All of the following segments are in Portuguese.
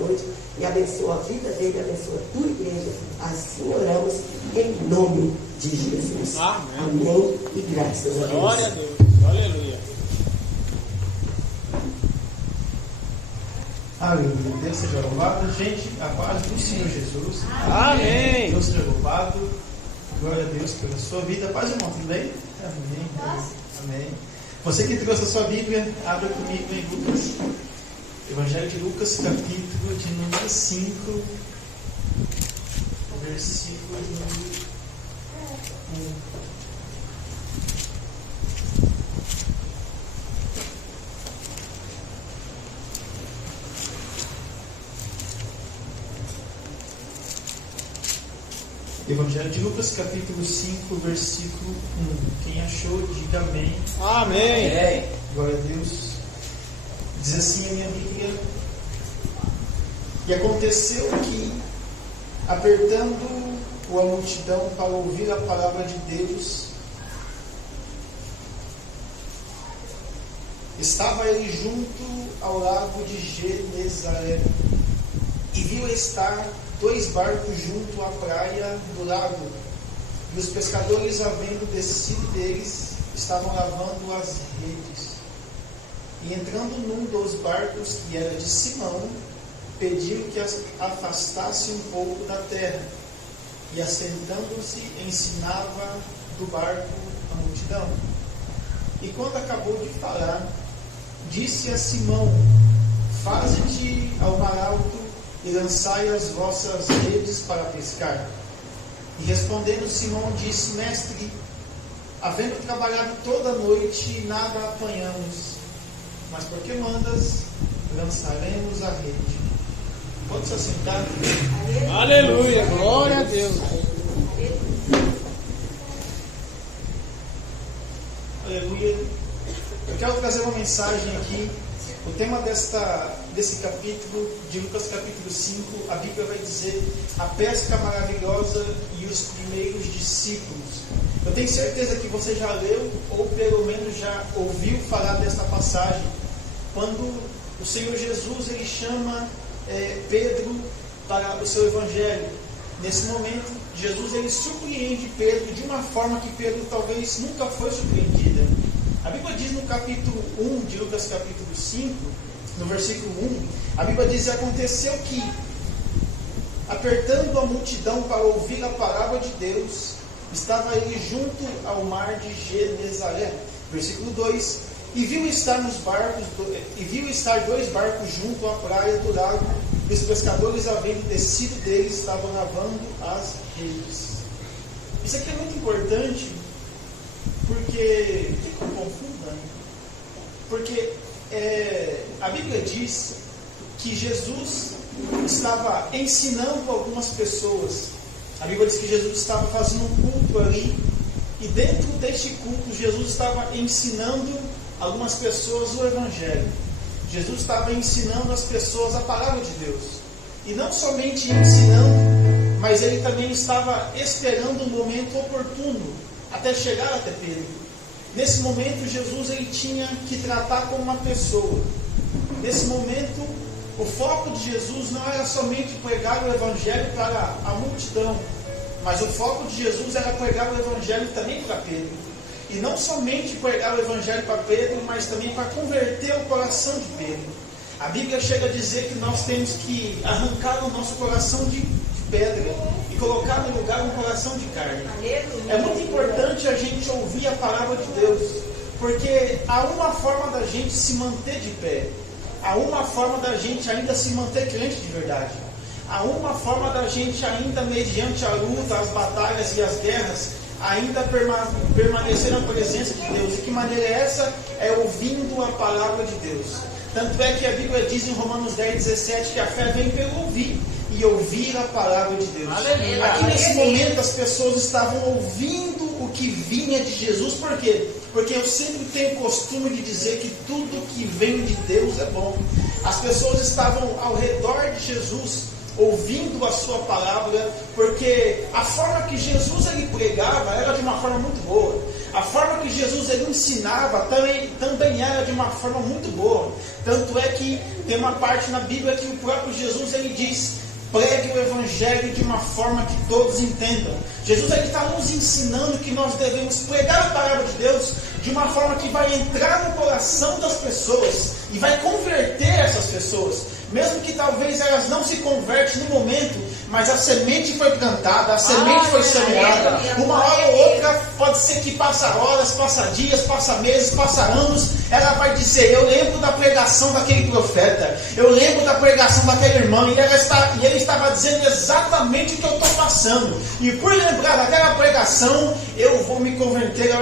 noite e abençoa a vida dele, abençoa a tua igreja. Assim oramos em nome de Jesus. Amém e graças a Deus. Glória a Deus. Aleluia. Aleluia. Deus seja louvado. Gente, a paz do Senhor Jesus. Amém. Deus seja louvado. Glória a Deus pela sua vida. Paz, irmão, tudo bem? Amém. Amém. Você que trouxe a sua Bíblia, abra comigo em Lucas. Evangelho de Lucas, capítulo de número 5, versículo número 1. Evangelho de Lucas, capítulo 5, versículo 1. Quem achou, diga amém. Amém. Glória a Deus. Diz assim a minha Bíblia: e aconteceu que, apertando a multidão para ouvir a palavra de Deus, estava ele junto ao lago de Genezaré, e viu estar 2 barcos junto à praia do lago, e os pescadores, havendo descido deles, estavam lavando as redes. E entrando num dos barcos, que era de Simão, pediu que as afastasse um pouco da terra, e assentando-se, ensinava do barco a multidão. E quando acabou de falar, disse a Simão: faze-te ao mar alto e lançai as vossas redes para pescar. E respondendo Simão, disse: mestre, havendo trabalhado toda a noite, nada apanhamos, mas porque mandas, lançaremos a rede. Pode se assentar. Aleluia. Glória a Deus. Aleluia. Eu quero trazer uma mensagem aqui. O tema desse capítulo, de Lucas capítulo 5, a Bíblia vai dizer: a pesca maravilhosa e os primeiros discípulos. Eu tenho certeza que você já leu, ou pelo menos já ouviu falar desta passagem, quando o Senhor Jesus ele chama Pedro para o seu evangelho. Nesse momento, Jesus ele surpreende Pedro de uma forma que Pedro talvez nunca foi surpreendida. A Bíblia diz no capítulo 1 de Lucas capítulo 5, no versículo 1, a Bíblia diz: aconteceu que, apertando a multidão para ouvir a palavra de Deus, estava ele junto ao mar de Genezaré. Versículo 2: e viu estar 2 barcos junto à praia do lago, e os pescadores, havendo descido deles, estavam lavando as redes. Isso aqui é muito importante, porque não confunda, porque a Bíblia diz que Jesus estava ensinando algumas pessoas. A Bíblia diz que Jesus estava fazendo um culto ali, e dentro deste culto Jesus estava ensinando algumas pessoas o Evangelho. Jesus estava ensinando as pessoas a palavra de Deus, e não somente ensinando, mas ele também estava esperando um momento oportuno até chegar até Pedro. Nesse momento Jesus ele tinha que tratar com uma pessoa. Nesse momento o foco de Jesus não era somente pregar o Evangelho para a multidão, mas o foco de Jesus era pregar o Evangelho também para Pedro. E não somente pregar o Evangelho para Pedro, mas também para converter o coração de Pedro. A Bíblia chega a dizer que nós temos que arrancar o nosso coração de pedra e colocar no lugar um coração de carne. É muito importante a gente ouvir a palavra de Deus, porque há uma forma da gente se manter de pé, há uma forma da gente ainda se manter crente de verdade, há uma forma da gente ainda, mediante a luta, as batalhas e as guerras, ainda permanecer na presença de Deus. E que maneira é essa? É ouvindo a palavra de Deus. Tanto é que a Bíblia diz em Romanos 10:17 que a fé vem pelo ouvir, e ouvir a palavra de Deus. Aleluia. Aqui nesse momento as pessoas estavam ouvindo o que vinha de Jesus. Por quê? Porque eu sempre tenho o costume de dizer que tudo que vem de Deus é bom. As pessoas estavam ao redor de Jesus, ouvindo a sua palavra, porque a forma que Jesus ele pregava era de uma forma muito boa. a forma que Jesus ele ensinava também era de uma forma muito boa. Tanto é que tem uma parte na Bíblia que o próprio Jesus ele diz: pregue o Evangelho de uma forma que todos entendam. Jesus está nos ensinando que nós devemos pregar a palavra de Deus de uma forma que vai entrar no coração das pessoas e vai converter essas pessoas. Mesmo que talvez elas não se convertem no momento, mas a semente foi plantada, a semente foi semeada. Uma hora ou outra, pode ser que passa horas, passa dias, passa meses, passa anos, ela vai dizer: eu lembro da pregação daquele profeta, eu lembro da pregação daquela irmã, e ele estava dizendo exatamente o que eu estou passando, e por lembrar daquela pregação, eu vou me converter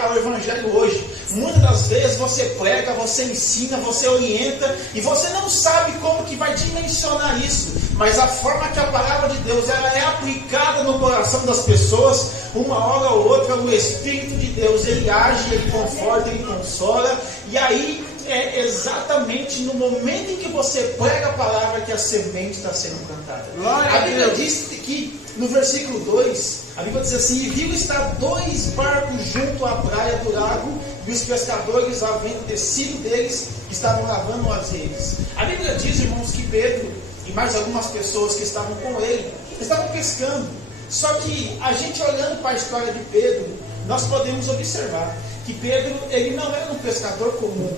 ao Evangelho hoje. Muitas das vezes você prega, você ensina, você orienta, e você não sabe como que vai dimensionar isso, mas a forma que a palavra de Deus ela é aplicada no coração das pessoas, uma hora ou outra o Espírito de Deus ele age, ele conforta, ele consola, e aí é exatamente no momento em que você prega a palavra que a semente está sendo plantada. A Bíblia diz que no versículo 2, a Bíblia diz assim: e viu estar 2 barcos junto à praia do lago, e os pescadores, havendo descido deles, estavam lavando as redes. A Bíblia diz, irmãos, que Pedro e mais algumas pessoas que estavam com ele estavam pescando. Só que a gente olhando para a história de Pedro, nós podemos observar que Pedro ele não era um pescador comum.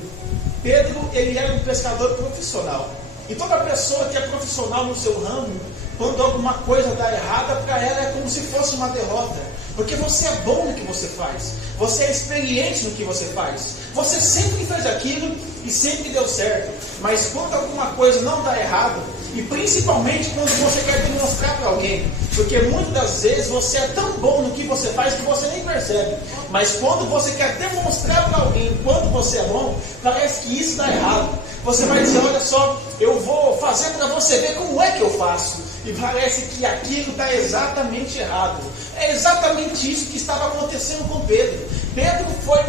Pedro ele era um pescador profissional. E toda pessoa que é profissional no seu ramo, quando alguma coisa dá errada, para ela é como se fosse uma derrota. Porque você é bom no que você faz, você é experiente no que você faz, você sempre fez aquilo e sempre deu certo. Mas quando alguma coisa não dá errado, e principalmente quando você quer demonstrar para alguém, porque muitas das vezes você é tão bom no que você faz que você nem percebe, mas quando você quer demonstrar para alguém quanto você é bom, parece que isso dá errado. Você vai dizer: olha só, eu vou fazer para você ver como é que eu faço, e parece que aquilo está exatamente errado. É exatamente isso que estava acontecendo com Pedro. Pedro foi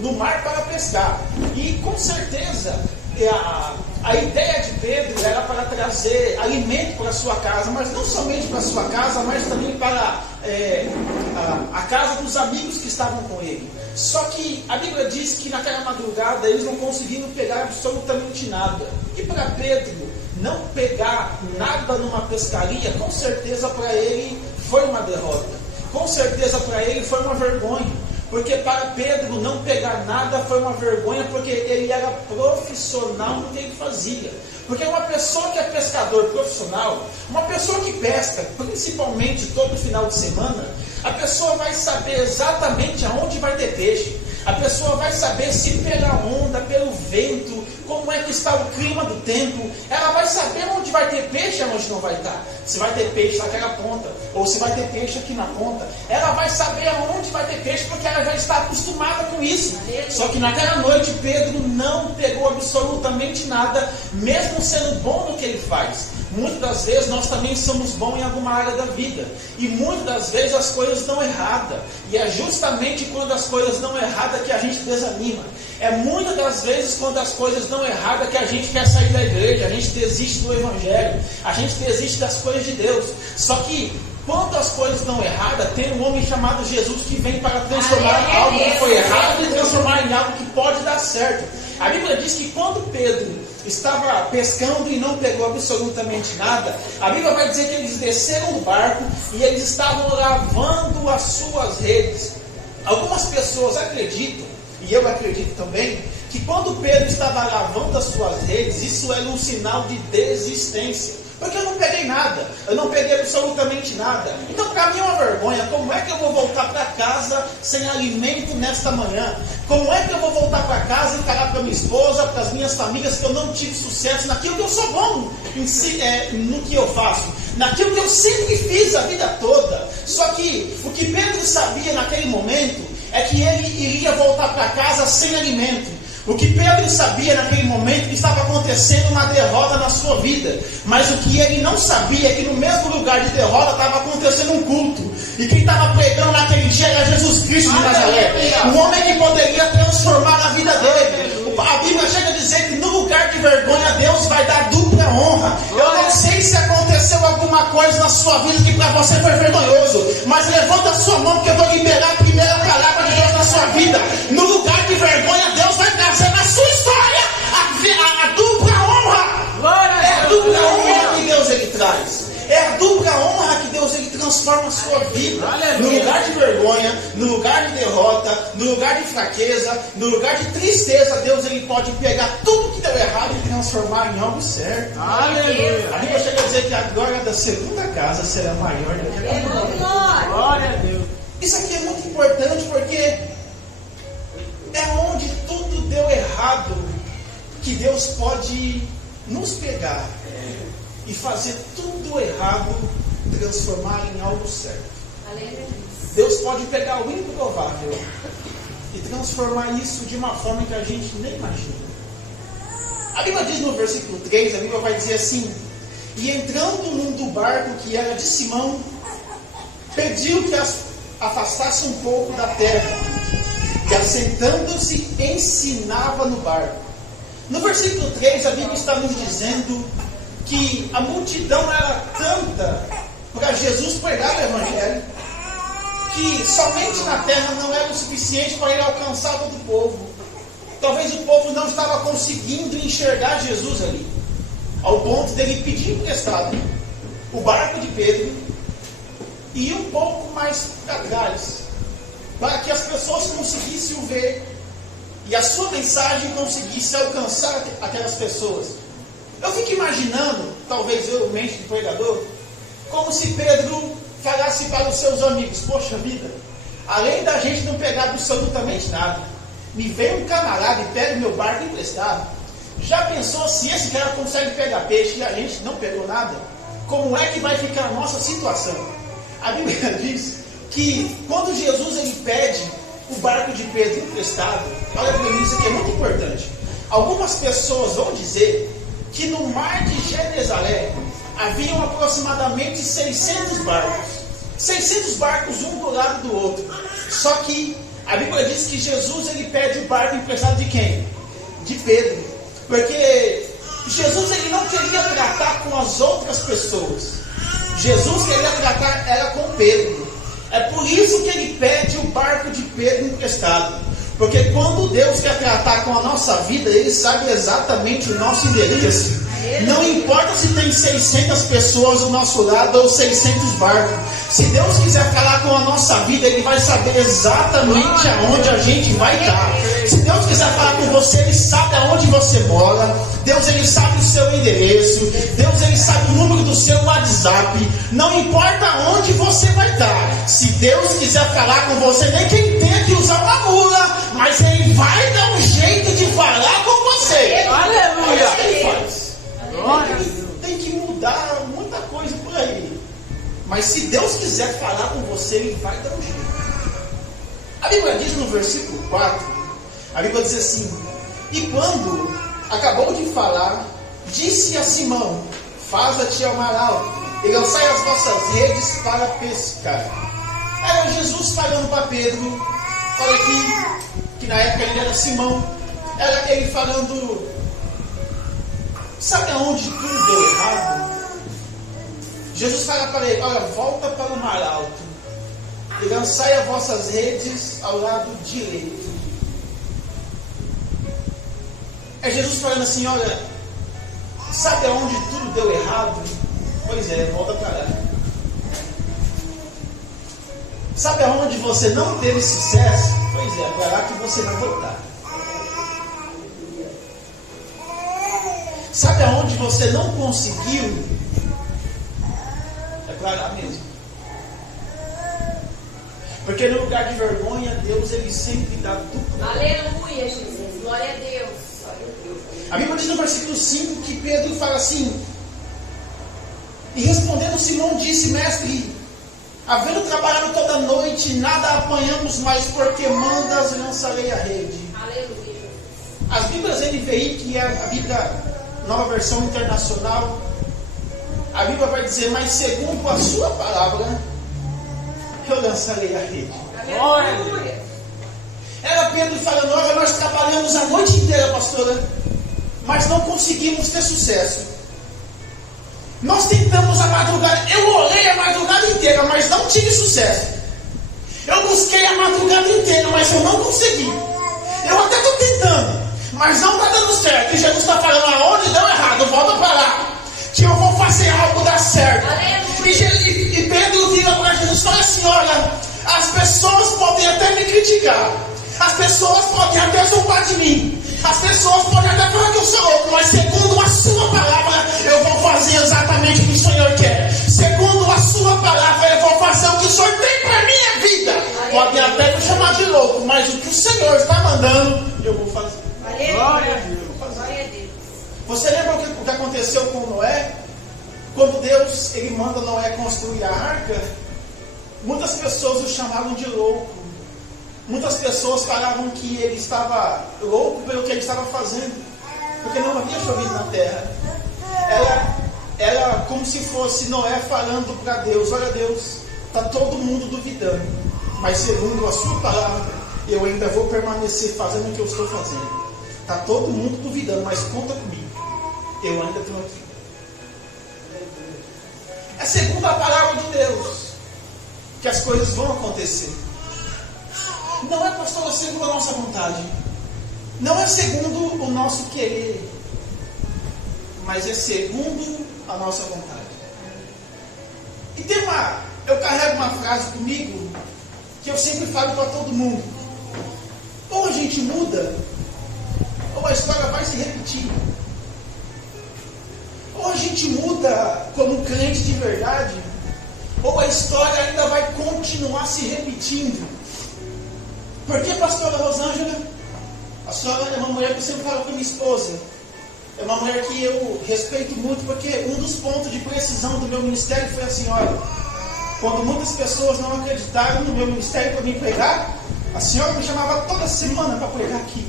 no mar para pescar, e com certeza a ideia de Pedro era para trazer alimento para a sua casa, mas não somente para a sua casa, mas também para a casa dos amigos que estavam com ele. Só que a Bíblia diz que naquela madrugada eles não conseguiram pegar absolutamente nada. E para Pedro não pegar nada numa pescaria, com certeza para ele foi uma derrota. Com certeza para ele foi uma vergonha. Porque para Pedro não pegar nada foi uma vergonha, porque ele era profissional no que ele fazia. Porque uma pessoa que é pescador profissional, uma pessoa que pesca, principalmente todo final de semana, a pessoa vai saber exatamente aonde vai ter peixe. A pessoa vai saber se pela onda, pelo vento, como é que está o clima do tempo. Ela vai saber onde vai ter peixe e onde não vai estar. Se vai ter peixe naquela ponta, ou se vai ter peixe aqui na ponta. Ela vai saber aonde vai ter peixe, porque ela já está acostumada com isso. Só que naquela noite Pedro não pegou absolutamente nada, mesmo sendo bom no que ele faz. Muitas das vezes nós também somos bons em alguma área da vida, e muitas das vezes as coisas dão errada, e é justamente quando as coisas dão errada que a gente desanima. É muitas das vezes quando as coisas dão errada que a gente quer sair da igreja, a gente desiste do Evangelho, a gente desiste das coisas de Deus. Só que quando as coisas dão errada, tem um homem chamado Jesus que vem para transformar algo que foi errado e transformar em algo que pode dar certo. A Bíblia diz que quando Pedro estava pescando e não pegou absolutamente nada, a Bíblia vai dizer que eles desceram do barco e eles estavam lavando as suas redes. Algumas pessoas acreditam, e eu acredito também, que quando Pedro estava lavando as suas redes, isso era um sinal de desistência. Porque eu não peguei nada, eu não peguei absolutamente nada. Então para mim é uma vergonha. Como é que eu vou voltar para casa sem alimento nesta manhã? Como é que eu vou voltar para casa e falar para minha esposa, para as minhas famílias, que eu não tive sucesso naquilo que eu sou bom no que eu faço, naquilo que eu sempre fiz a vida toda? Só que o que Pedro sabia naquele momento é que ele iria voltar para casa sem alimento. O que Pedro sabia naquele momento que estava acontecendo uma derrota na sua vida. Mas o que ele não sabia é que no mesmo lugar de derrota estava acontecendo um culto. E quem estava pregando naquele dia era Jesus Cristo de Nazaré. Um homem que poderia transformar a vida dele. A Bíblia chega a dizer que no lugar de vergonha Deus vai dar dupla honra. Eu não sei se aconteceu alguma coisa na sua vida que para você foi vergonhoso, mas levanta a sua mão, porque eu vou liberar a primeira palavra de Deus na sua vida. No lugar de vergonha, Deus vai trazer na sua história a dupla honra. É a dupla honra que Deus ele traz. É a dupla honra que Deus ele transforma a sua vida. No lugar de vergonha, no lugar de derrota, no lugar de fraqueza, no lugar de tristeza, Deus ele pode pegar tudo que deu errado e transformar em algo certo. Aleluia. A Bíblia chega a dizer que a glória da segunda casa será maior do que a primeira. Glória a Deus. Isso aqui é muito importante porque é onde tudo deu errado que Deus pode nos pegar e fazer tudo errado, transformar em algo certo. Deus pode pegar o improvável e transformar isso de uma forma que a gente nem imagina. A Bíblia diz no versículo 3, a Bíblia vai dizer assim: e entrando num do barco que era de Simão, pediu que afastasse um pouco da terra, e assentando-se ensinava no barco. No versículo 3 a Bíblia está nos dizendo que a multidão era tanta para Jesus pregar o Evangelho, que somente na terra não era o suficiente para ele alcançar todo o povo. Talvez o povo não estava conseguindo enxergar Jesus ali, ao ponto dele pedir emprestado o barco de Pedro e ir um pouco mais para trás, para que as pessoas conseguissem o ver e a sua mensagem conseguisse alcançar aquelas pessoas. Eu fico imaginando, talvez eu, mente de pregador, como se Pedro falasse para os seus amigos: poxa vida, além da gente não pegar absolutamente nada, me vem um camarada e pega meu barco emprestado. Já pensou se esse cara consegue pegar peixe e a gente não pegou nada? Como é que vai ficar a nossa situação? A Bíblia diz que quando Jesus ele pede o barco de Pedro emprestado, olha para mim, isso aqui é muito importante. Algumas pessoas vão dizer que no mar de Genezaré haviam aproximadamente 600 barcos. 600 barcos um do lado do outro. Só que a Bíblia diz que Jesus ele pede o barco emprestado de quem? De Pedro. Porque Jesus ele não queria tratar com as outras pessoas. Jesus queria tratar era com Pedro. É por isso que ele pede o barco de Pedro emprestado. Porque quando Deus quer tratar com a nossa vida, Ele sabe exatamente o nosso endereço. Não importa se tem 600 pessoas do nosso lado ou 600 barcos. Se Deus quiser falar com a nossa vida, Ele vai saber exatamente aonde a gente vai estar. Se Deus quiser falar com você, Ele sabe aonde você mora. Deus ele sabe o seu endereço. Deus ele sabe o número do seu WhatsApp. Não importa onde você vai estar. Se Deus quiser falar com você, nem que Ele tenha que usar uma mula, mas Ele vai dar um jeito de falar com você. Aleluia! Ele faz. Tem que mudar muita coisa por aí. Mas se Deus quiser falar com você, Ele vai dar um jeito. A Bíblia diz no versículo 4, a Bíblia diz assim: e quando acabou de falar, disse a Simão: faza-te ao mar alto e lançai as vossas redes para pescar. Era Jesus falando para Pedro. Olha aqui, que na época ele era Simão. Era ele falando: sabe aonde tudo deu errado? Jesus fala para ele: olha, volta para o mar alto e lançai as vossas redes ao lado direito. É Jesus falando assim: olha, sabe aonde tudo deu errado? Pois é, volta para lá. Sabe aonde você não teve sucesso? Pois é, para lá que você vai voltar. Sabe aonde você não conseguiu? É para lá mesmo. Porque no lugar de vergonha, Deus ele sempre dá dupla. Aleluia, Jesus. Glória a Deus. A Bíblia diz no versículo 5 que Pedro fala assim: e respondendo Simão disse: mestre, havendo trabalhado toda a noite, nada apanhamos mais, porque mandas lançarei a rede. Aleluia. As Bíblias NVI, que é a Bíblia Nova Versão Internacional, a Bíblia vai dizer: mas segundo a sua palavra, eu lançarei a rede. Aleluia. Era Pedro falando: olha, nós trabalhamos a noite inteira, pastora, mas não conseguimos ter sucesso. Nós tentamos a madrugada, eu orei a madrugada inteira, mas não tive sucesso. Eu busquei a madrugada inteira, mas eu não consegui. Eu até estou tentando, mas não está dando certo. E Jesus está falando, aonde deu errado, volta para lá, que eu vou fazer algo dar certo. E Pedro vira para Jesus e fala assim, olha, as pessoas podem até me criticar, as pessoas podem até zombar de mim, as pessoas podem até falar que eu sou louco, mas segundo a sua palavra, eu vou fazer exatamente o que o Senhor quer. Segundo a sua palavra, eu vou fazer o que o Senhor tem para a minha vida. Podem até me chamar de louco, mas o que o Senhor está mandando, eu vou fazer. Glória a Deus. Glória a Deus. Você lembra o que aconteceu com Noé? Quando Deus ele manda Noé construir a arca, muitas pessoas o chamavam de louco. Muitas pessoas falavam que ele estava louco pelo que ele estava fazendo, porque não havia chovido na terra. Era como se fosse Noé falando para Deus, olha Deus, está todo mundo duvidando, mas segundo a sua palavra, eu ainda vou permanecer fazendo o que eu estou fazendo. Está todo mundo duvidando, mas conta comigo, eu ainda estou aqui. É segundo a palavra de Deus que as coisas vão acontecer. Não é, pastor, segundo a nossa vontade, não é segundo o nosso querer, mas é segundo a nossa vontade. E eu carrego uma frase comigo que eu sempre falo para todo mundo: ou a gente muda, ou a história vai se repetir. Ou a gente muda como crente de verdade, ou a história ainda vai continuar se repetindo. Por que, pastora Rosângela? A senhora é uma mulher que eu sempre falo com minha esposa. É uma mulher que eu respeito muito, porque um dos pontos de precisão do meu ministério foi assim, olha, quando muitas pessoas não acreditaram no meu ministério para me pregar, a senhora me chamava toda semana para pregar aqui.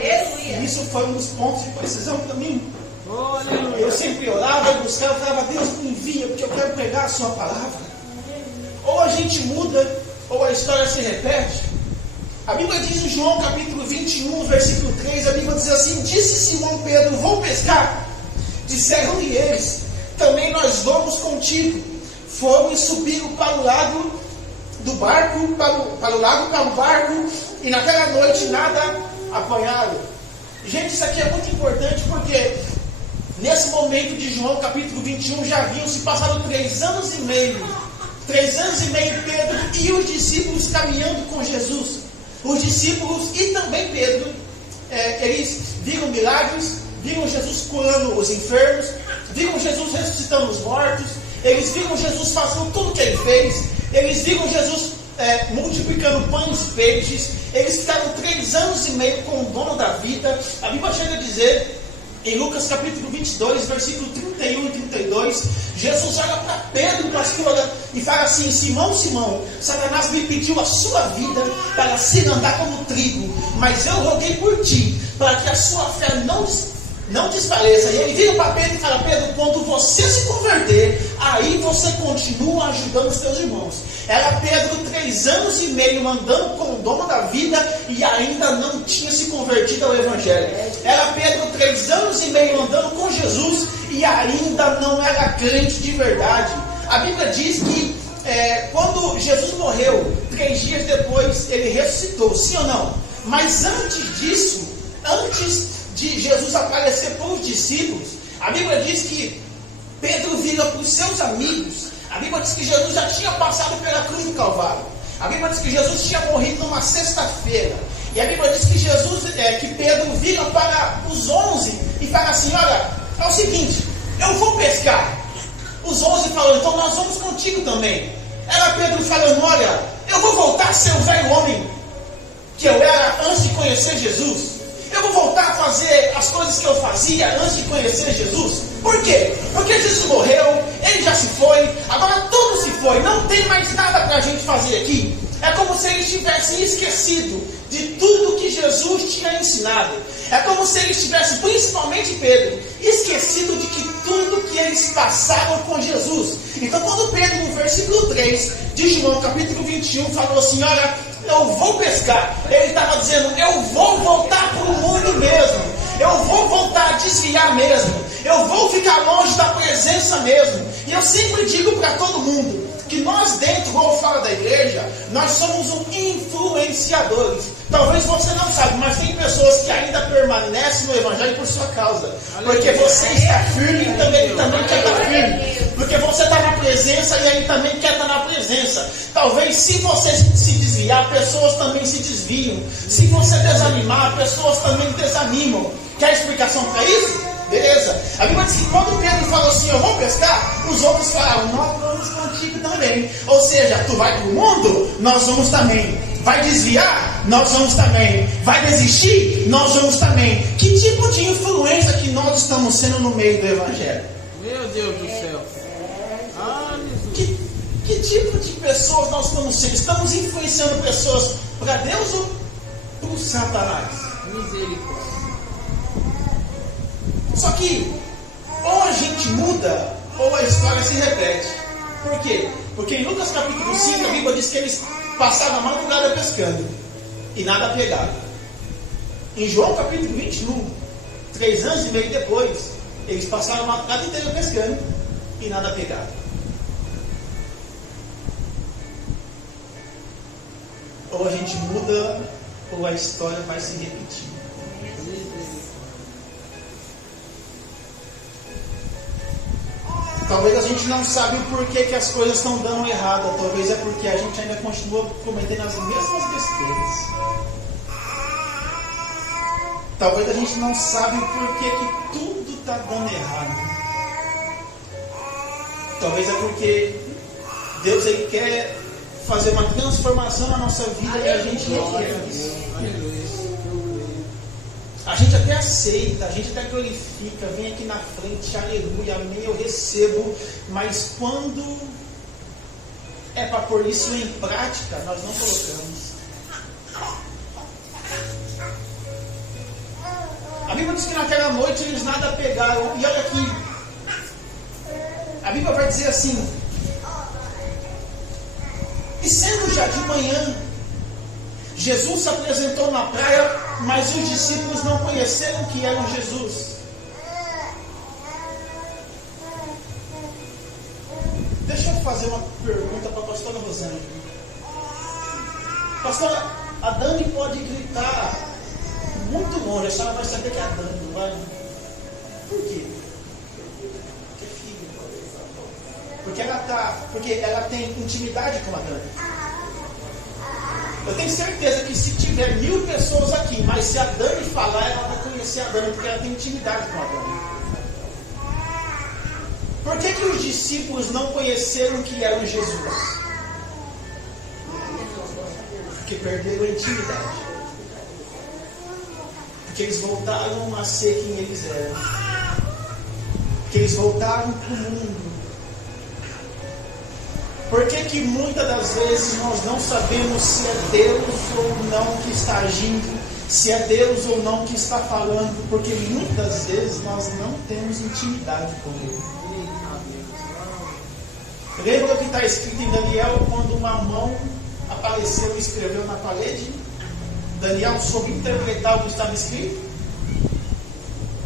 E isso foi um dos pontos de precisão para mim. Eu sempre orava e buscava, falava, Deus me envia, porque eu quero pregar a sua palavra. Ou a gente muda, ou a história se repete. A Bíblia diz em João capítulo 21, versículo 3, a Bíblia diz assim, disse Simão Pedro, vou pescar? Disseram-lhe eles, também nós vamos contigo. Foram e subiram para o lado do barco, para o barco, e naquela noite nada apanharam. Gente, isso aqui é muito importante, porque nesse momento de João capítulo 21, já haviam se passado 3 anos e meio. 3 anos e meio Pedro e os discípulos caminhando com Jesus. Os discípulos e também Pedro, eles viram milagres, viram Jesus curando os enfermos, viram Jesus ressuscitando os mortos, eles viram Jesus fazendo tudo o que ele fez, eles viram Jesus multiplicando pães e peixes, eles ficaram 3 anos e meio com o dono da vida. A Bíblia chega a dizer, em Lucas capítulo 22, versículo 31 e 32, Jesus olha para Pedro, pastor, e fala assim, Simão, Simão, Satanás me pediu a sua vida para se andar como trigo, mas eu roguei por ti, para que a sua fé não desfaleça. E ele vira para Pedro e fala, Pedro, quando você se converter, aí você continua ajudando os teus irmãos. Era Pedro 3 anos e meio andando com o dono da vida e ainda não tinha se convertido ao Evangelho. Era Pedro 3 anos e meio andando com Jesus e ainda não era crente de verdade. A Bíblia diz que quando Jesus morreu, 3 dias depois ele ressuscitou, sim ou não? Mas antes disso, antes de Jesus aparecer para os discípulos, a Bíblia diz que Pedro vira para os seus amigos. A Bíblia diz que Jesus já tinha passado pela cruz do Calvário. A Bíblia diz que Jesus tinha morrido numa sexta-feira. E a Bíblia diz que Pedro vira para os 11 e fala assim, olha, é o seguinte, eu vou pescar. Os 11 falam, então nós vamos contigo também. Era Pedro falando, olha, eu vou voltar a ser o velho homem que eu era antes de conhecer Jesus. Eu vou voltar a fazer as coisas que eu fazia antes de conhecer Jesus. Por quê? Porque Jesus morreu, ele já se foi, agora tudo se foi, não tem mais nada para a gente fazer aqui. É como se eles tivessem esquecido de tudo que Jesus tinha ensinado. É como se eles tivessem, principalmente Pedro, esquecido de que tudo que eles passaram com Jesus. Então quando Pedro, no versículo 3 de João capítulo 21, falou assim, olha, eu vou pescar, ele estava dizendo, eu vou voltar para o mundo mesmo. Eu vou voltar a desviar mesmo. Eu vou ficar longe da presença mesmo. E eu sempre digo para todo mundo que nós dentro ou fora da igreja, nós somos influenciadores. Talvez você não saiba, mas tem pessoas que ainda permanecem no Evangelho por sua causa. Porque você está firme e também quer estar firme. Porque você está na presença e ele também quer estar na presença. Talvez se você se desviar, pessoas também se desviam. Se você desanimar, pessoas também desanimam. Quer explicação para isso? Beleza. A Bíblia diz que quando Pedro falou assim, eu vou pescar, os outros falaram, nós vamos contigo também. Ou seja, tu vai para o mundo, nós vamos também. Vai desviar? Nós vamos também. Vai desistir? Nós vamos também. Que tipo de influência que nós estamos sendo no meio do Evangelho? Meu Deus do céu. Que tipo de pessoas nós estamos sendo? Estamos influenciando pessoas para Deus ou para o Satanás? Misericórdia. Só que ou a gente muda ou a história se repete. Por quê? Porque em Lucas capítulo 5 a Bíblia diz que eles passavam a madrugada pescando e nada pegaram. Em João capítulo 21, 3 anos e meio depois, eles passaram a madrugada inteira pescando e nada pegaram. Ou a gente muda ou a história vai se repetir. Talvez a gente não sabe o porquê que as coisas estão dando errado. Talvez é porque a gente ainda continua cometendo as mesmas besteiras. Talvez a gente não sabe o porquê que tudo está dando errado. Talvez é porque Deus ele quer fazer uma transformação na nossa vida e a gente não quer isso. A gente até aceita, a gente até glorifica, vem aqui na frente, aleluia, amém, eu recebo, mas quando é para pôr isso em prática, nós não colocamos. A Bíblia diz que naquela noite eles nada pegaram, e olha aqui, a Bíblia vai dizer assim, e sendo já de manhã, Jesus se apresentou na praia, mas os discípulos não conheceram que era Jesus. Deixa eu fazer uma pergunta para a pastora Rosângela. Pastora, a Dani pode gritar muito longe, a senhora vai saber que é a Dani, não vai? Por quê? Porque ela tem intimidade com a Dani. Eu tenho certeza que se tiver 1000 pessoas aqui, mas se a Dani falar, ela vai conhecer a Dani, porque ela tem intimidade com a Dani. Por que os discípulos não conheceram que era Jesus? Porque perderam a intimidade. Porque eles voltaram a ser quem eles eram. Porque eles voltaram para o mundo. Por que muitas das vezes nós não sabemos se é Deus ou não que está agindo, se é Deus ou não que está falando? Porque muitas vezes nós não temos intimidade com Ele. Lembra o que está escrito em Daniel, quando uma mão apareceu e escreveu na parede? Daniel soube interpretar o que estava escrito?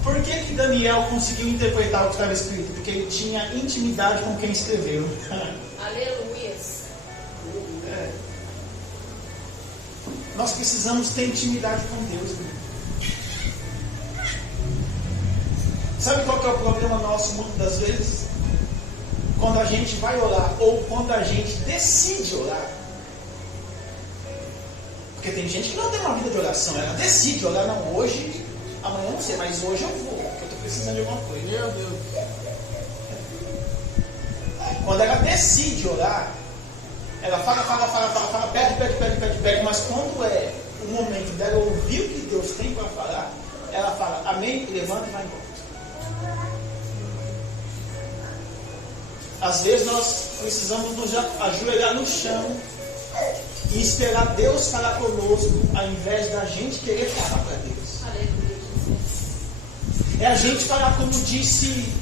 Por que Daniel conseguiu interpretar o que estava escrito? Porque ele tinha intimidade com quem escreveu. Aleluia. Nós precisamos ter intimidade com Deus. Sabe qual que é o problema nosso muitas das vezes? Quando a gente vai orar ou quando a gente decide orar. Porque tem gente que não tem uma vida de oração, ela decide orar, não, hoje, amanhã não sei, mas hoje eu vou, porque eu estou precisando de alguma coisa. Meu Deus. Quando ela decide orar, ela fala, pede, mas quando é o momento dela ouvir o que Deus tem para falar, ela fala, amém, levanta e vai embora. Às vezes nós precisamos nos ajoelhar no chão e esperar Deus falar conosco, ao invés da gente querer falar para Deus. Aleluia. É a gente falar como disse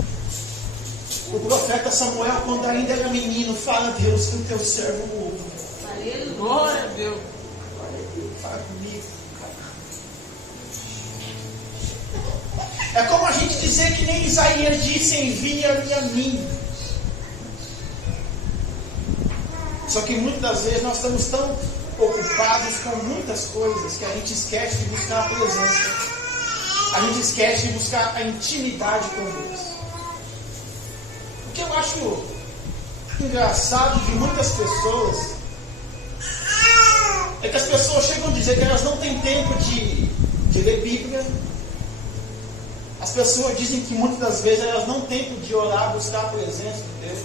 o profeta Samuel, quando ainda era menino, fala Deus que o teu servo ouve. Aleluia. Glória a Deus. Fala comigo. É como a gente dizer que nem Isaías disse: envia-me a mim. Só que muitas das vezes nós estamos tão ocupados com muitas coisas que a gente esquece de buscar a presença. A gente esquece de buscar a intimidade com Deus. O que eu acho engraçado de muitas pessoas é que as pessoas chegam a dizer que elas não têm tempo de ler Bíblia. As pessoas dizem que muitas das vezes elas não têm tempo de orar, buscar a presença de Deus.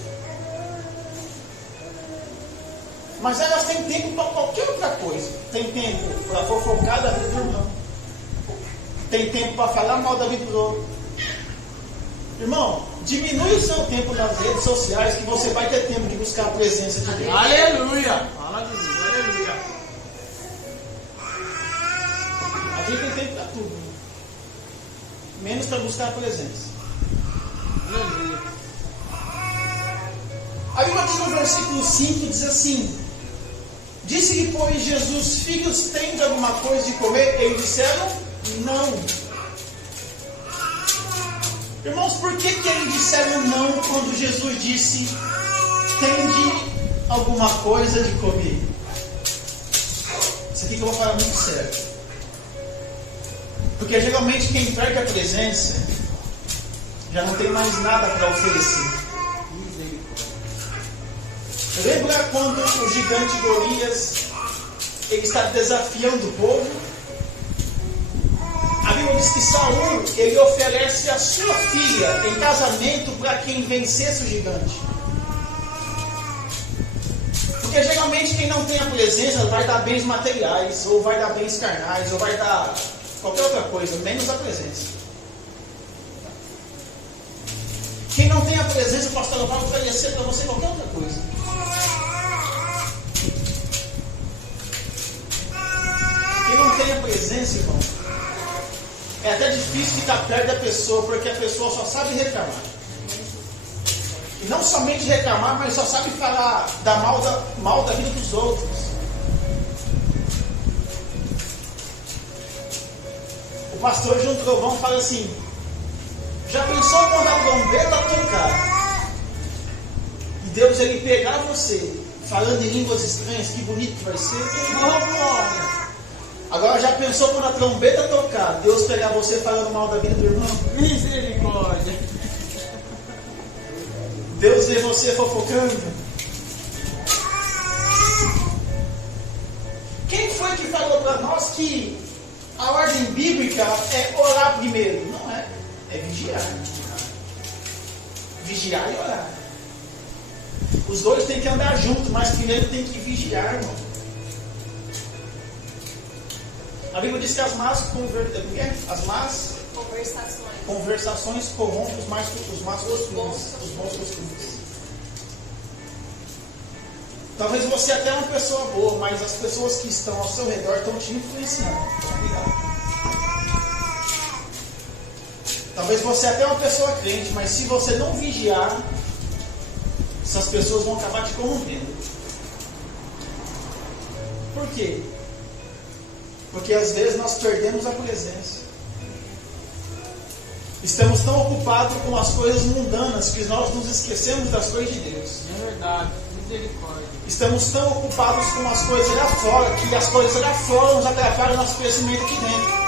Mas elas têm tempo para qualquer outra coisa. Tem tempo para fofocar da vida do irmão. Tem tempo para falar mal da vida do outro. Irmão, diminui o seu tempo nas redes sociais que você vai ter tempo de buscar a presença de Deus. Aleluia! Fala de Deus, aleluia! A gente tem tempo para tudo, menos para buscar a presença. Aleluia! A Bíblia diz no versículo 5, diz assim: disse-lhe, pois, Jesus: filhos, tens alguma coisa de comer? Eles disseram: não. Irmãos, por que eles disseram não quando Jesus disse: tende alguma coisa de comer? Isso aqui que eu vou falar muito sério. Porque geralmente quem perde a presença já não tem mais nada para oferecer. Lembra quando o gigante Golias ele está desafiando o povo? A Bíblia diz que Saul ele oferece a sua filha em casamento para quem vencesse o gigante. Porque geralmente quem não tem a presença vai dar bens materiais, ou vai dar bens carnais, ou vai dar qualquer outra coisa, menos a presença. Quem não tem a presença, o pastor vai oferecer para você qualquer outra coisa. Quem não tem a presença, irmão, é até difícil ficar perto da pessoa, porque a pessoa só sabe reclamar. E não somente reclamar, mas só sabe falar mal da vida dos outros. O pastor João Trovão fala assim: já pensou quando a trombeta tocar e Deus ele pegar você falando em línguas estranhas, que bonito que vai ser? Agora já pensou quando a trombeta tocar, Deus pegar você falando mal da vida do irmão? Misericórdia! Deus vê você fofocando. Quem foi que falou para nós que a ordem bíblica é orar primeiro? Não é. É vigiar. Vigiar e orar. Os dois têm que andar juntos, mas primeiro tem que vigiar, irmão. A Bíblia diz que as más conversações corrompem os bons costumes. Talvez você até é uma pessoa boa, mas as pessoas que estão ao seu redor estão te influenciando. Obrigado. Talvez você até é uma pessoa crente, mas se você não vigiar, essas pessoas vão acabar te corrompendo. Por quê? Porque às vezes nós perdemos a presença. Estamos tão ocupados com as coisas mundanas que nós nos esquecemos das coisas de Deus. É verdade, misericórdia. Estamos tão ocupados com as coisas lá fora que as coisas lá fora nos atrapalham o nosso crescimento aqui dentro.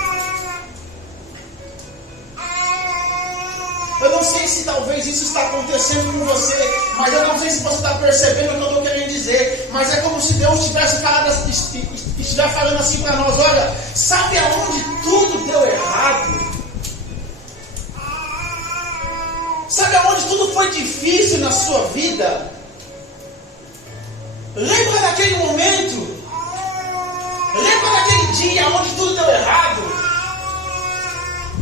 Eu não sei se talvez isso está acontecendo com você, mas eu não sei se você está percebendo o que eu estou querendo dizer. Mas é como se Deus estivesse falando assim para nós: olha, sabe aonde tudo deu errado? Sabe aonde tudo foi difícil na sua vida? Lembra daquele momento? Lembra daquele dia onde tudo deu errado?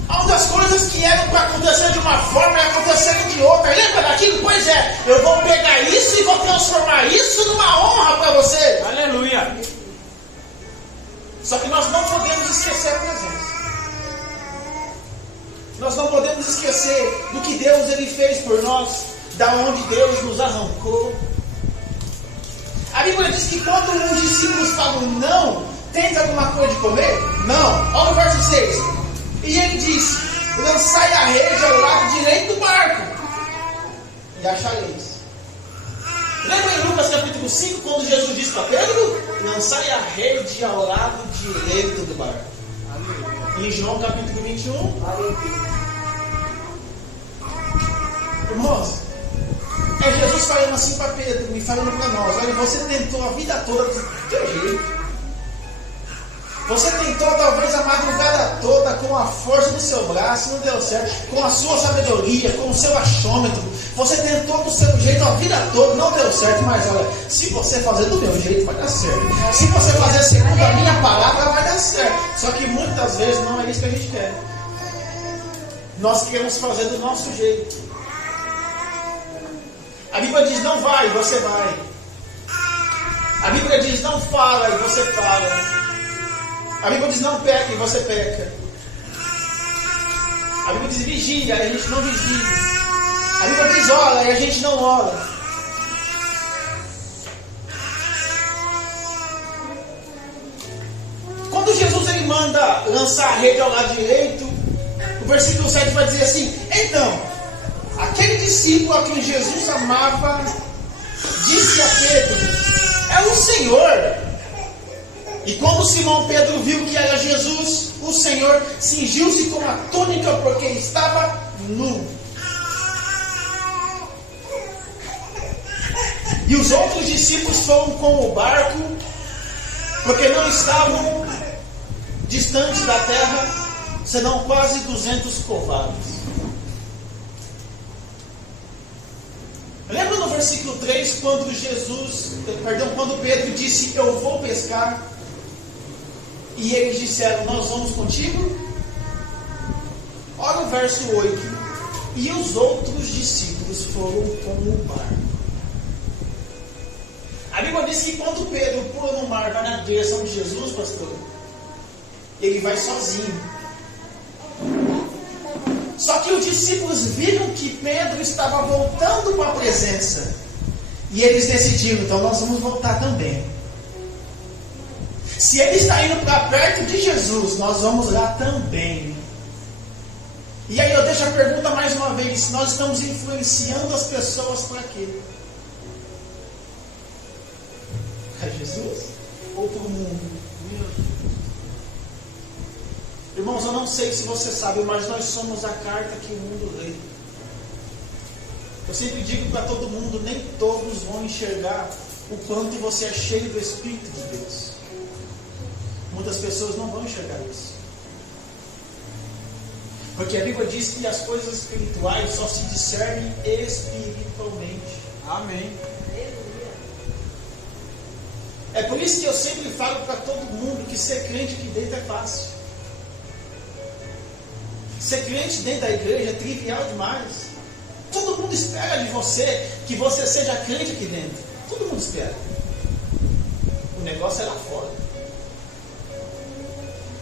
Onde as coisas que eram para acontecer de uma forma e aconteceram de outra. Lembra daquilo? Pois é, eu vou pegar isso e vou transformar isso numa honra para você. Aleluia! Só que nós não podemos esquecer a presença. Nós não podemos esquecer do que Deus ele fez por nós, da onde Deus nos arrancou. A Bíblia diz que quando os discípulos falam não, tens alguma coisa de comer? Não. Olha o verso 6. E ele disse: lançai a rede ao lado direito do barco e achareis. Lembra em Lucas capítulo 5, quando Jesus disse para Pedro, lançai a rede ao lado direito do barco. Em João capítulo 21, irmãos, é Jesus falando assim para Pedro e falando para nós: olha, você tentou a vida toda do teu jeito. Você tentou talvez a madrugada toda com a força do seu braço, não deu certo. Com a sua sabedoria, com o seu achômetro. Você tentou do seu jeito a vida toda, não deu certo. Mas olha, se você fazer do meu jeito, vai dar certo. Se você fazer segundo a minha palavra, vai dar certo. Só que muitas vezes não é isso que a gente quer. Nós queremos fazer do nosso jeito. A Bíblia diz: não vai, e você vai. A Bíblia diz: não fala, e você fala. A Bíblia diz: não peca, e você peca. A Bíblia diz: vigia, e a gente não vigia. A Bíblia diz: ora, e a gente não ora. Quando Jesus ele manda lançar a rede ao lado direito, o versículo 7 vai dizer assim: então, aquele discípulo a quem Jesus amava disse a Pedro: é o Senhor. E quando Simão Pedro viu que era Jesus, o Senhor cingiu-se com a túnica porque estava nu. E os outros discípulos foram com o barco, porque não estavam distantes da terra, senão quase 200 covados. Lembra no versículo 3, quando quando Pedro disse: eu vou pescar? E eles disseram: nós vamos contigo? Olha o verso 8. E os outros discípulos foram com o barco. A Bíblia diz que quando Pedro pula no mar, vai na direção de Jesus, pastor, ele vai sozinho. Só que os discípulos viram que Pedro estava voltando para a presença. E eles decidiram: então nós vamos voltar também. Se ele está indo para perto de Jesus, nós vamos lá também. E aí eu deixo a pergunta mais uma vez: nós estamos influenciando as pessoas para quê? Para Jesus ou para o mundo? Irmãos, eu não sei se você sabe, mas nós somos a carta que o mundo lê. Eu sempre digo para todo mundo: nem todos vão enxergar o quanto você é cheio do Espírito de Deus. Muitas pessoas não vão enxergar isso. Porque a Bíblia diz que as coisas espirituais só se discernem espiritualmente. Amém. É por isso que eu sempre falo para todo mundo que ser crente aqui dentro é fácil. Ser crente dentro da igreja é trivial demais. Todo mundo espera de você que você seja crente aqui dentro. Todo mundo espera. O negócio é lá fora.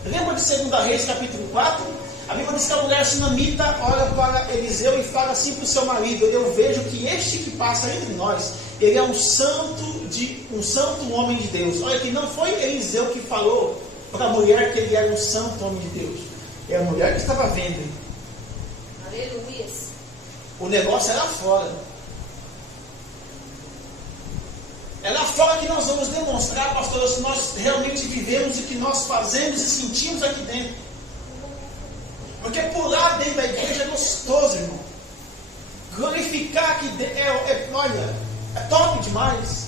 Lembra de 2 Reis capítulo 4? A Bíblia diz que a mulher sunamita olha para Eliseu e fala assim para o seu marido: eu vejo que este que passa entre nós, ele é um santo homem de Deus. Olha, que não foi Eliseu que falou para a mulher que ele era um santo homem de Deus. É a mulher que estava vendo. Aleluia. O negócio é lá fora. É lá fora que nós vamos demonstrar, pastor, se nós realmente vivemos o que nós fazemos e sentimos aqui dentro. Porque pular dentro da igreja é gostoso, irmão. Glorificar aqui dentro olha, é top demais.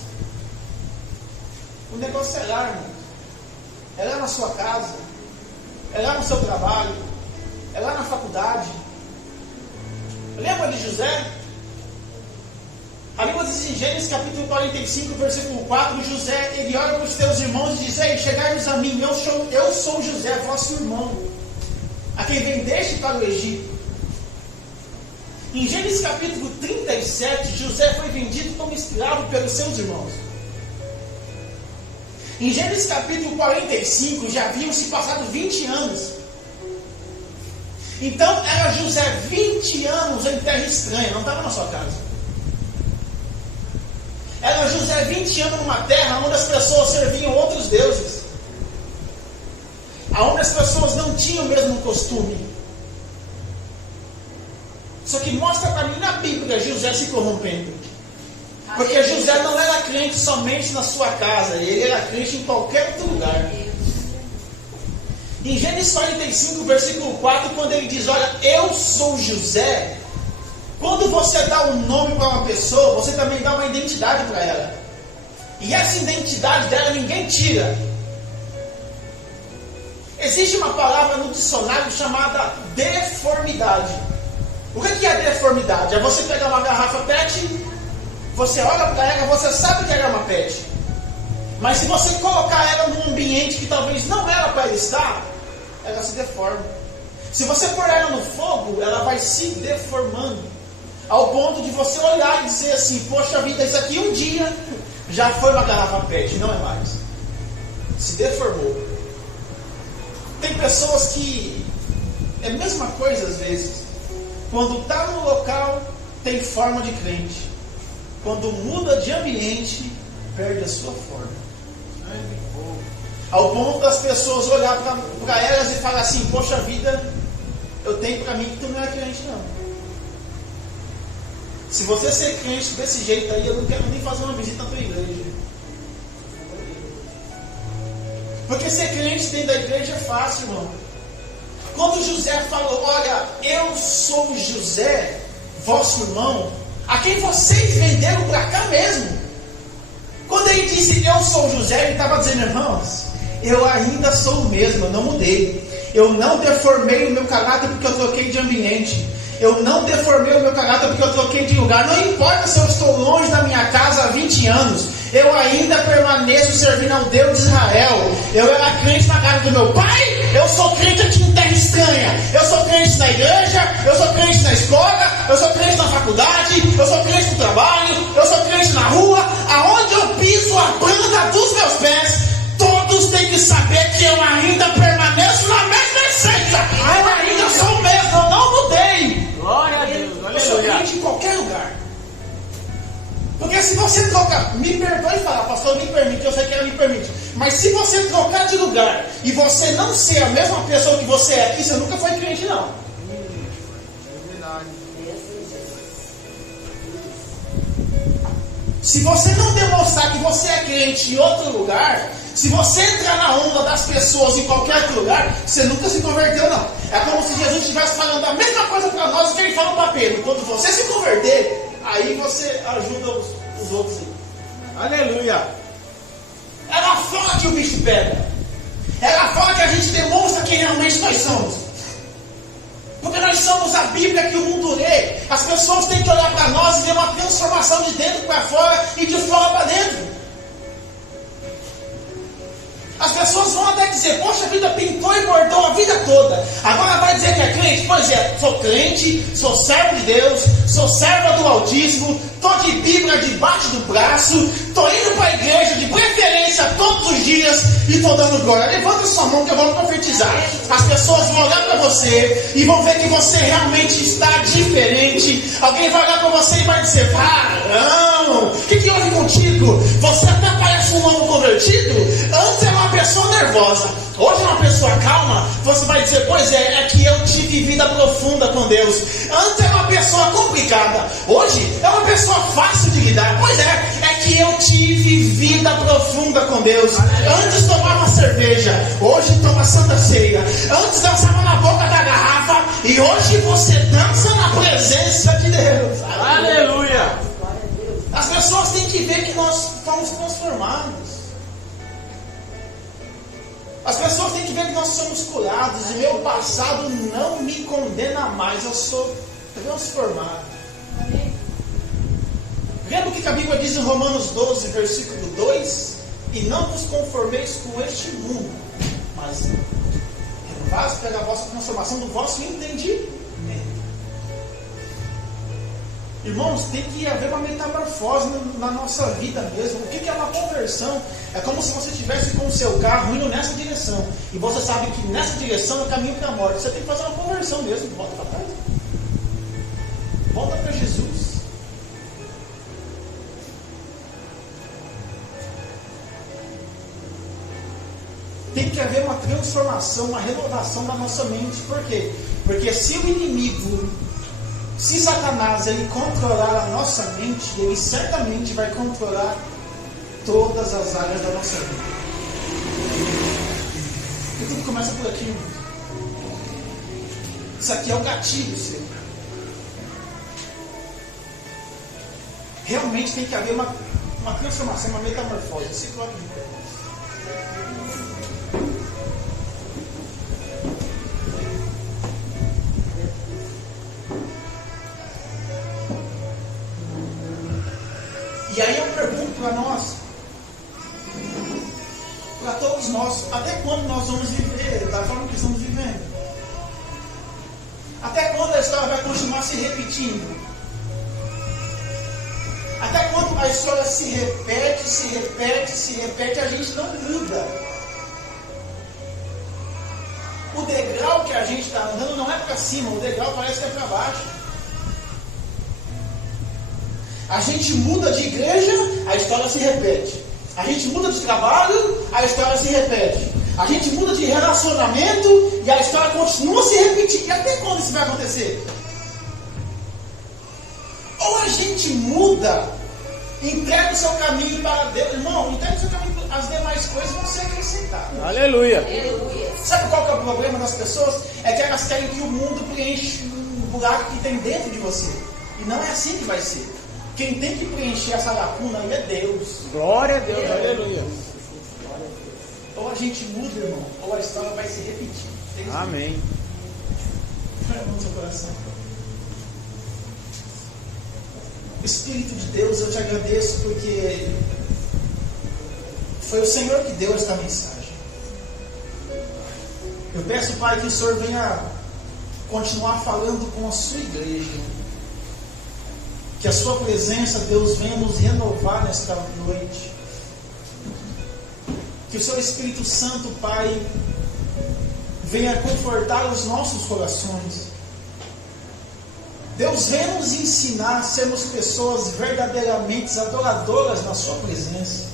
O negócio é lá, irmão. É lá na sua casa. É lá no seu trabalho. É lá na faculdade. Lembra de José? A Bíblia diz em Gênesis capítulo 45, versículo 4, José, ele olha para os seus irmãos e diz: ei, chegai-vos a mim, eu sou José, vosso irmão, a quem vendeste para o Egito. Em Gênesis capítulo 37, José foi vendido como escravo pelos seus irmãos. Em Gênesis capítulo 45, já haviam se passado 20 anos. Então era José 20 anos em terra estranha, não estava na sua casa. Era José 20 anos numa terra onde as pessoas serviam outros deuses, onde as pessoas não tinham o mesmo costume. Só que mostra para mim na Bíblia José se corrompendo. Porque José não era crente somente na sua casa, ele era crente em qualquer outro lugar. Em Gênesis 45, versículo 4, quando ele diz, olha, eu sou José. Quando você dá um nome para uma pessoa, você também dá uma identidade para ela. E essa identidade dela ninguém tira. Existe uma palavra no dicionário chamada deformidade. O que é deformidade? É você pegar uma garrafa PET, você olha para ela, você sabe que ela é uma PET. Mas se você colocar ela num ambiente que talvez não era para ela estar, ela se deforma. Se você pôr ela no fogo, ela vai se deformando. Ao ponto de você olhar e dizer assim, poxa vida, isso aqui um dia já foi uma garrafa PET, não é mais. Se deformou. Tem pessoas que é a mesma coisa às vezes. Quando está no local, tem forma de crente. Quando muda de ambiente, perde a sua forma. Ao ponto das pessoas olhar para elas e falar assim, poxa vida, eu tenho para mim que tu não é crente não. Se você ser crente desse jeito aí, eu não quero nem fazer uma visita na tua igreja. Porque ser crente dentro da igreja é fácil, irmão. Quando José falou, olha, eu sou José, vosso irmão, a quem vocês venderam para cá mesmo. Quando ele disse, eu sou José, ele estava dizendo, irmãos, eu ainda sou o mesmo, eu não mudei. Eu não deformei o meu caráter porque eu troquei de ambiente. Eu não deformei o meu caráter porque eu troquei de lugar. Não importa se eu estou longe da minha casa há 20 anos. Eu ainda permaneço servindo ao Deus de Israel. Eu era crente na casa do meu pai. Eu sou crente aqui em terra estranha. Eu sou crente na igreja. Eu sou crente na escola. Eu sou crente na faculdade. Eu sou crente no trabalho. Eu sou crente na rua. Aonde eu piso a planta dos meus pés, todos têm que saber que eu ainda permaneço na mesma essência. Eu ainda sou o mesmo. Eu não mudei. Glória a Deus. Eu sou crente em qualquer lugar. Porque se você trocar, me perdoe falar, pastor, me permite, eu sei que ela me permite. Mas se você trocar de lugar e você não ser a mesma pessoa que você é aqui, você nunca foi crente, não. É verdade. Se você não demonstrar que você é crente em outro lugar, se você entrar na onda das pessoas em qualquer outro lugar, você nunca se converteu, não. É como se Jesus estivesse falando a mesma coisa para nós que ele fala para Pedro. Quando você se converter, aí você ajuda os outros. Aleluia. É lá fora que o bicho pega. É lá fora que a gente demonstra quem realmente nós somos. Porque nós somos a Bíblia que o mundo lê. As pessoas têm que olhar para nós e ver uma transformação de dentro para fora e de fora para dentro. As pessoas vão até dizer, poxa, a vida pintou e bordou a vida toda. Agora vai dizer que é crente? Pois é, sou crente, sou servo de Deus, sou serva do Altíssimo, estou de Bíblia debaixo do braço, estou indo para a igreja de preferência todos os dias e estou dando glória. Levanta sua mão que eu vou profetizar. As pessoas vão olhar para você e vão ver que você realmente está diferente. Alguém vai olhar para você e vai dizer, não, o que houve contigo? Você até parece um novo convertido. Antes era uma pessoa nervosa, hoje é uma pessoa calma. Você vai dizer, pois é que eu tive vida profunda com Deus. Antes era uma pessoa complicada, hoje é uma pessoa fácil de lidar. Pois é que eu tive vida profunda com Deus. Antes tomava cerveja, hoje toma Santa Ceia. Antes dançava na boca da garrafa e hoje você dança na presença de Deus. Aleluia. As pessoas têm que ver que nós fomos transformados. As pessoas têm que ver que nós somos curados. E meu passado não me condena mais. Eu sou transformado. Lembra o que a Bíblia diz em Romanos 12, versículo 2? E não vos conformeis com este mundo, mas renovados pela vossa transformação do vosso entendimento. Irmãos, tem que haver uma metamorfose na nossa vida mesmo. O que é uma conversão? É como se você estivesse com o seu carro indo nessa direção. E você sabe que nessa direção é o caminho para a morte. Você tem que fazer uma conversão mesmo. Volta para trás. Volta para Jesus. Tem que haver uma transformação, uma renovação da nossa mente. Por quê? Porque se o inimigo Se Satanás ele controlar a nossa mente, ele certamente vai controlar todas as áreas da nossa vida. E tudo começa por aqui, irmão. Isso aqui é o gatilho seu. Realmente tem que haver uma transformação, uma metamorfose. Se coloque de pé. E aí eu pergunto para nós, para todos nós, até quando nós vamos viver da forma que estamos vivendo? Até quando a história vai continuar se repetindo? Até quando a história se repete, a gente não muda? O degrau que a gente está andando não é para cima, o degrau parece que é para baixo. A gente muda de igreja, a história se repete. A gente muda de trabalho, a história se repete. A gente muda de relacionamento e a história continua a se repetir. E até quando isso vai acontecer? Ou a gente muda, entrega o seu caminho para Deus. Irmão, entrega o seu caminho, as demais coisas vão ser acrescentadas. Aleluia. Aleluia. Sabe qual que é o problema das pessoas? É que elas querem que o mundo preencha um buraco que tem dentro de você. E não é assim que vai ser. Quem tem que preencher essa lacuna aí é Deus. Glória a Deus. Aleluia. Ou a gente muda, irmão, ou a história vai se repetir. Amém. Põe a mão no seu coração. Espírito de Deus, eu te agradeço porque foi o Senhor que deu esta mensagem. Eu peço, Pai, que o Senhor venha continuar falando com a sua igreja. Que a sua presença, Deus, venha nos renovar nesta noite. Que o seu Espírito Santo, Pai, venha confortar os nossos corações. Deus, venha nos ensinar a sermos pessoas verdadeiramente adoradoras na sua presença.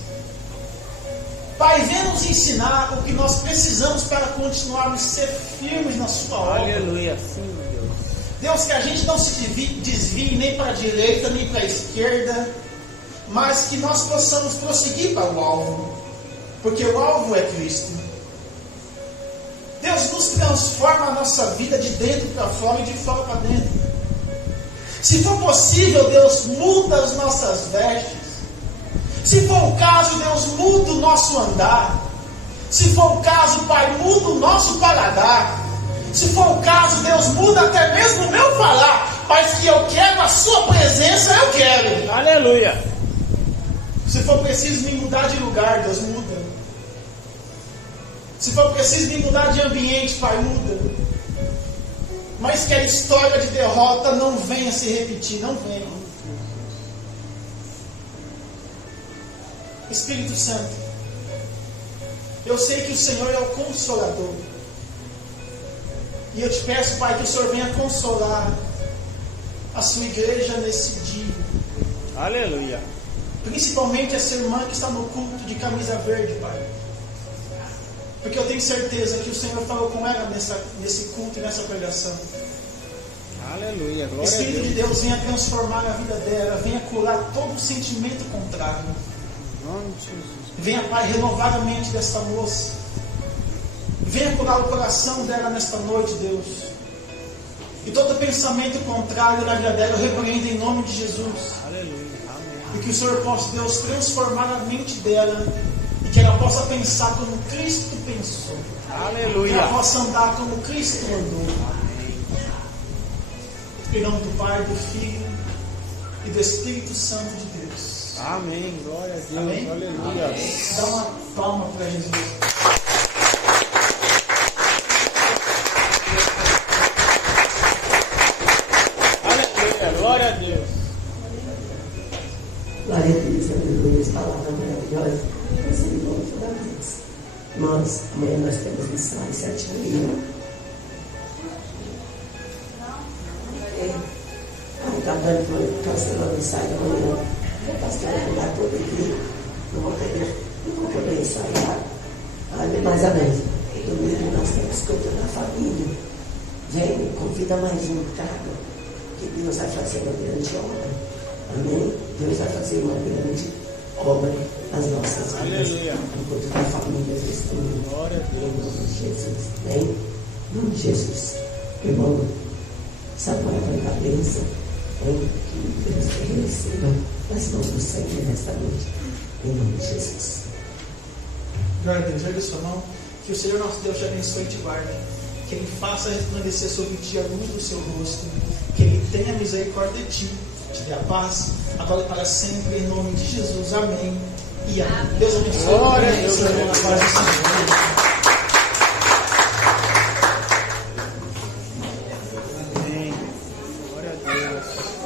Pai, venha nos ensinar o que nós precisamos para continuarmos a ser firmes na sua obra. Aleluia. Sim, meu Deus. Deus, que a gente não se desvie nem para a direita, nem para a esquerda, mas que nós possamos prosseguir para o alvo, porque o alvo é Cristo. Deus, nos transforma a nossa vida de dentro para fora e de fora para dentro. Se for possível, Deus, muda as nossas vestes. Se for o caso, Deus, muda o nosso andar. Se for o caso, Pai, muda o nosso paladar. Se for o caso, Deus, muda até mesmo o meu falar, mas que eu quero a sua presença, eu quero. Aleluia. Se for preciso me mudar de lugar, Deus, muda. Se for preciso me mudar de ambiente, Pai, muda. Mas que a história de derrota não venha se repetir, não venha. Espírito Santo, eu sei que o Senhor é o Consolador. E eu te peço, Pai, que o Senhor venha consolar a sua igreja nesse dia. Aleluia. Principalmente essa irmã que está no culto de camisa verde, Pai. Porque eu tenho certeza que o Senhor falou com ela nesse culto e nessa pregação. Aleluia. Glória Espírito a Deus. de Deus, venha transformar a vida dela, venha curar todo sentimento contrário. Em nome de Jesus. Venha, Pai, renovar a mente desta moça. Venha curar o coração dela nesta noite, Deus. E todo pensamento contrário na vida dela, eu repreendo em nome de Jesus. Aleluia. Amém. E que o Senhor possa, Deus, transformar a mente dela. E que ela possa pensar como Cristo pensou. Aleluia. Que ela possa andar como Cristo andou. Em nome do Pai, do Filho e do Espírito Santo de Deus. Amém. Glória a Deus. Amém? Aleluia. Dá uma palma para Jesus. Aleluia. Glória a Deus. Glória a Deus, aleluia, palavra maravilhosa. Recebemos toda vez. Nós, amanhã nós temos missão às 7h30. Está dando cancelando o ensaio amanhã. O pastor vai mudar todo dia. Não vou poder ensaiar. Mas amém. Domingo nós temos culto da família. Vem, convida mais um, cara. que Deus vai fazer uma grande obra. Amém? Deus vai fazer uma grande obra nas nossas vidas. Aleluia. Enquanto da família testemunha. Glória a Em Deus. nome de Jesus. Amém? Em nome de Jesus. Irmão, essa palavra da bênção, que Deus receba das mãos do Senhor nesta noite. Em nome de Jesus. Glória a Deus, ergue sua mão. Que o Senhor nosso Deus te abençoe e te guarde. Que Ele faça resplandecer sobre ti a luz do seu rosto. Que Ele tenha misericórdia de ti. Te dê a paz, agora e para sempre, em nome de Jesus. Amém e amém. Deus abençoe. Glória a Deus. Senhor, na paz do Senhor. Amém. Glória a Deus.